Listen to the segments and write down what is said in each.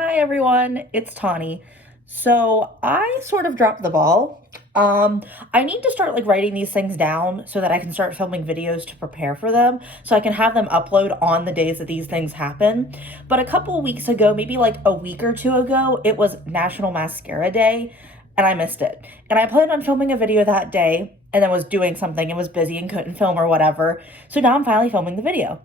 Hi everyone, it's Tawny. So I sort of dropped the ball. I need to start like writing these things down so that I can start filming videos to prepare for them so I can have them upload on the days that these things happen. But a couple of weeks ago, maybe like a week or two ago, it was National Mascara Day and I missed it. And I planned on filming a video that day and then was doing something and was busy and couldn't film or whatever. So now I'm finally filming the video.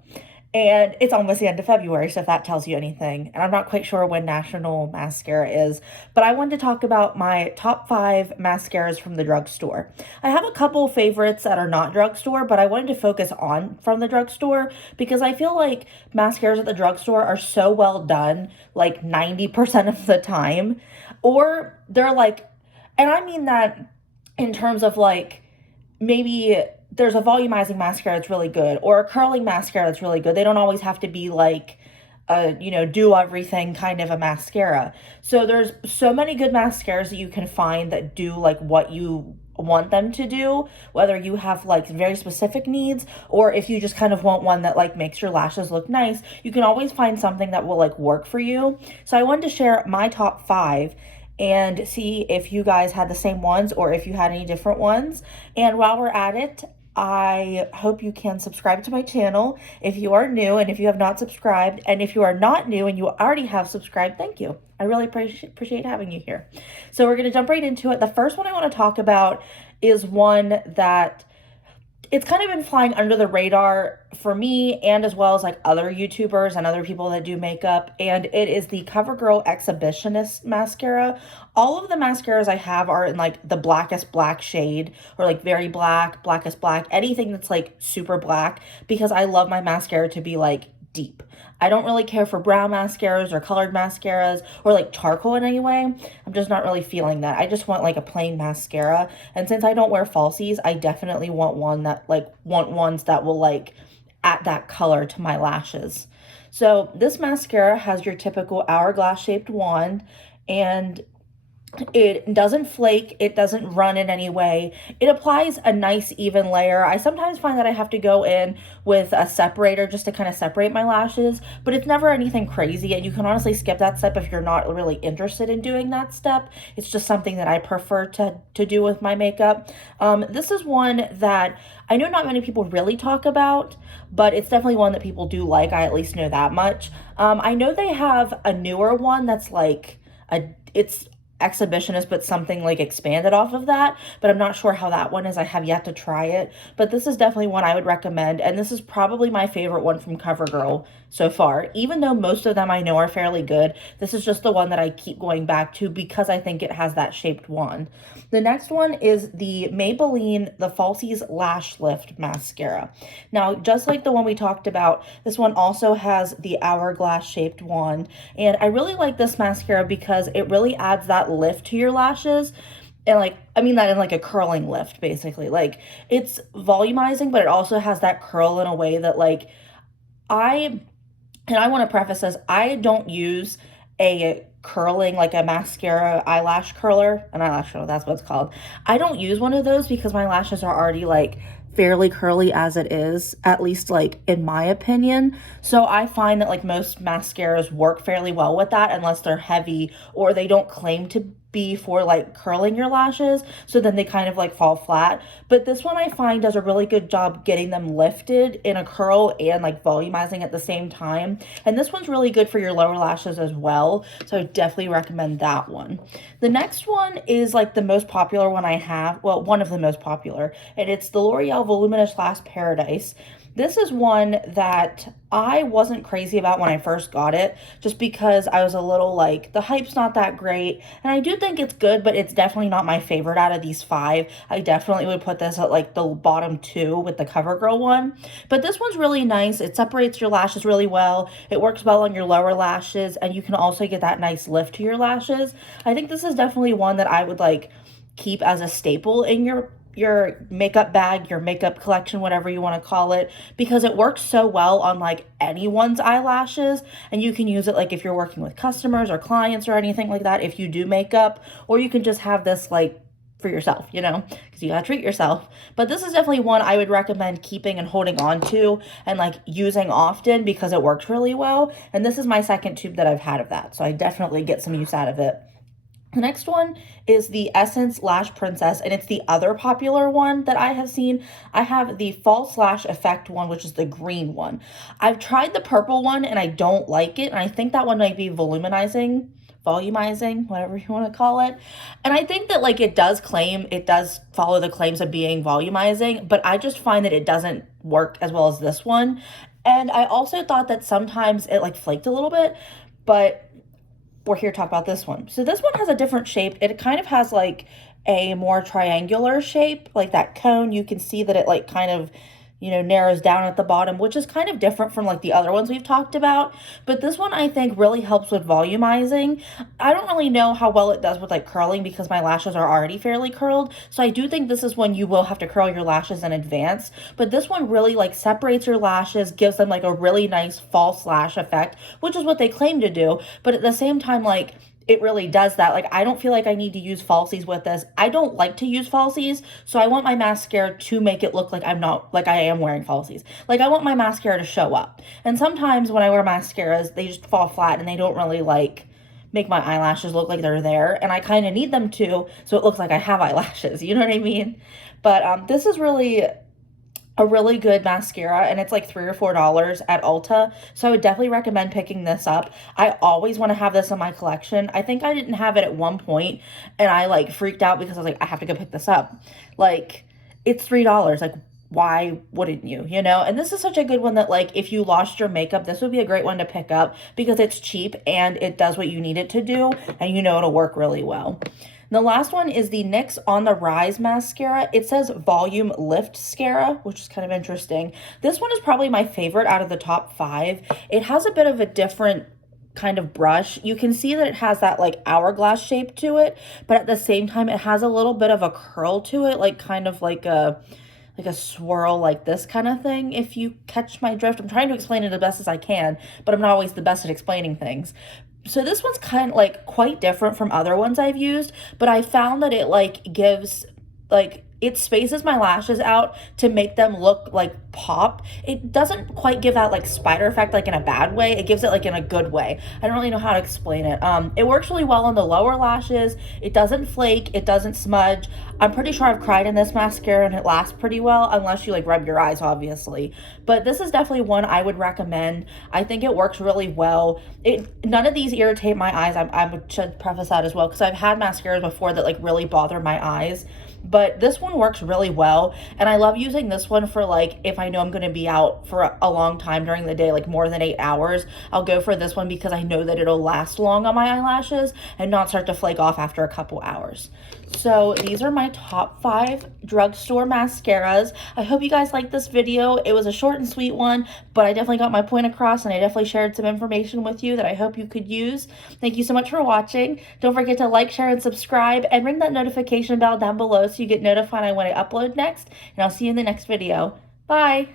And it's almost the end of February, so if that tells you anything. And I'm not quite sure when National Mascara is, but I wanted to talk about my top 5 mascaras from the drugstore. I have a couple favorites that are not drugstore, but I wanted to focus on from the drugstore because I feel like mascaras at the drugstore are so well done, like 90% of the time. Or they're like, and I mean that in terms of like, maybe there's a volumizing mascara that's really good or a curling mascara that's really good. They don't always have to be like a, do everything kind of a mascara. So there's so many good mascaras that you can find that do like what you want them to do, whether you have like very specific needs or if you just kind of want one that like makes your lashes look nice, you can always find something that will like work for you. So I wanted to share my top 5 and see if you guys had the same ones or if you had any different ones. And while we're at it, I hope you can subscribe to my channel if you are new and if you have not subscribed. And if you are not new and you already have subscribed, thank you. I really appreciate having you here. So we're going to jump right into it. The first one I want to talk about is one that it's kind of been flying under the radar for me and as well as like other YouTubers and other people that do makeup, and it is the CoverGirl Exhibitionist mascara. All of the mascaras I have are in like the blackest black shade or like very black, blackest black, anything that's like super black because I love my mascara to be like deep. I don't really care for brown mascaras or colored mascaras or like charcoal in any way. I'm just not really feeling that. I just want like a plain mascara. And since I don't wear falsies, I definitely want ones that will like add that color to my lashes. So this mascara has your typical hourglass shaped wand, and it doesn't flake, it doesn't run in any way. It applies a nice even layer. I sometimes find that I have to go in with a separator just to kind of separate my lashes, but it's never anything crazy, and you can honestly skip that step if you're not really interested in doing that step. It's just something that I prefer to do with my makeup. This is one that I know not many people really talk about, but it's definitely one that people do like. I at least know that much. I know they have a newer one that's like it's exhibitionist but something like expanded off of that, but I'm not sure how that one is. I have yet to try it, but this is definitely one I would recommend, and this is probably my favorite one from CoverGirl so far. Even though most of them I know are fairly good, this is just the one that I keep going back to because I think it has that shaped wand. The next one is the Maybelline The Falsies Lash Lift Mascara. Now, just like the one we talked about, this one also has the hourglass shaped wand, and I really like this mascara because it really adds that lift to your lashes. And like, I mean that in like a curling lift, basically. Like, it's volumizing, but it also has that curl in a way that like, and I want to preface this, I don't use a curling, like a mascara eyelash curler, an eyelash curler, that's what it's called. I don't use one of those because my lashes are already like fairly curly as it is, at least like in my opinion. So I find that like most mascaras work fairly well with that unless they're heavy or they don't claim to be for like curling your lashes, so then they kind of like fall flat. But this one I find does a really good job getting them lifted in a curl and like volumizing at the same time. And this one's really good for your lower lashes as well, so I definitely recommend that one. The next one is like the most popular one I have, well, one of the most popular, and it's the L'Oreal Voluminous Lash Paradise. This is one that I wasn't crazy about when I first got it, just because I was a little like, the hype's not that great, and I do think it's good, but it's definitely not my favorite out of these 5. I definitely would put this at like the bottom 2 with the CoverGirl one, but this one's really nice. It separates your lashes really well, it works well on your lower lashes, and you can also get that nice lift to your lashes. I think this is definitely one that I would like keep as a staple in your makeup bag, your makeup collection, whatever you want to call it, because it works so well on like anyone's eyelashes, and you can use it like if you're working with customers or clients or anything like that if you do makeup, or you can just have this like for yourself, you know, because you gotta treat yourself. But this is definitely one I would recommend keeping and holding on to and like using often because it works really well. And this is my second tube that I've had of that, so I definitely get some use out of it. The next one is the Essence Lash Princess, and it's the other popular one that I have seen. I have the False Lash Effect one, which is the green one. I've tried the purple one, and I don't like it, and I think that one might be volumizing, whatever you want to call it. And I think that, like, it does follow the claims of being volumizing, but I just find that it doesn't work as well as this one. And I also thought that sometimes it, like, flaked a little bit, but we're here to talk about this one. So this one has a different shape. It kind of has like a more triangular shape, like that cone. You can see that it like kind of, you know, narrows down at the bottom, which is kind of different from like the other ones we've talked about. But this one I think really helps with volumizing. I don't really know how well it does with like curling because my lashes are already fairly curled. So I do think this is when you will have to curl your lashes in advance. But this one really like separates your lashes, gives them like a really nice false lash effect, which is what they claim to do. But at the same time, like, it really does that. Like, I don't feel like I need to use falsies with this. I don't like to use falsies, so I want my mascara to make it look like I'm not, like I am wearing falsies. Like, I want my mascara to show up. And sometimes when I wear mascaras, they just fall flat and they don't really, like, make my eyelashes look like they're there. And I kind of need them to, so it looks like I have eyelashes. You know what I mean? But this is really a really good mascara, and it's like $3 or $4 at Ulta, so I would definitely recommend picking this up. I always want to have this in my collection. I think I didn't have it at one point, and I like freaked out because I was like, I have to go pick this up. Like, it's $3. Like, why wouldn't you, you know? And this is such a good one that, like, if you lost your makeup, this would be a great one to pick up because it's cheap and it does what you need it to do, and you know it'll work really well. The last one is the NYX On the Rise mascara. It says Volume Lift Mascara, which is kind of interesting. This one is probably my favorite out of the top 5. It has a bit of a different kind of brush. You can see that it has that like hourglass shape to it, but at the same time it has a little bit of a curl to it, like kind of like a swirl like this kind of thing, if you catch my drift. I'm trying to explain it as best as I can, but I'm not always the best at explaining things. So this one's kind of like quite different from other ones I've used, but I found that it like gives like, it spaces my lashes out to make them look like pop. It doesn't quite give that like spider effect like in a bad way. It gives it like in a good way. I don't really know how to explain it. It works really well on the lower lashes. It doesn't flake. It doesn't smudge. I'm pretty sure I've cried in this mascara and it lasts pretty well, unless you like rub your eyes, obviously. But this is definitely one I would recommend. I think it works really well. None of these irritate my eyes. I should preface that as well, because I've had mascaras before that like really bother my eyes. But this one works really well, and I love using this one for like if I know I'm going to be out for a long time during the day, like more than 8 hours. I'll go for this one because I know that it'll last long on my eyelashes and not start to flake off after a couple hours. So these are my top 5 drugstore mascaras. I hope you guys liked this video. It was a short and sweet one, but I definitely got my point across, and I definitely shared some information with you that I hope you could use. Thank you so much for watching. Don't forget to like, share, and subscribe, and ring that notification bell down below so you get notified when I upload next, and I'll see you in the next video. Bye!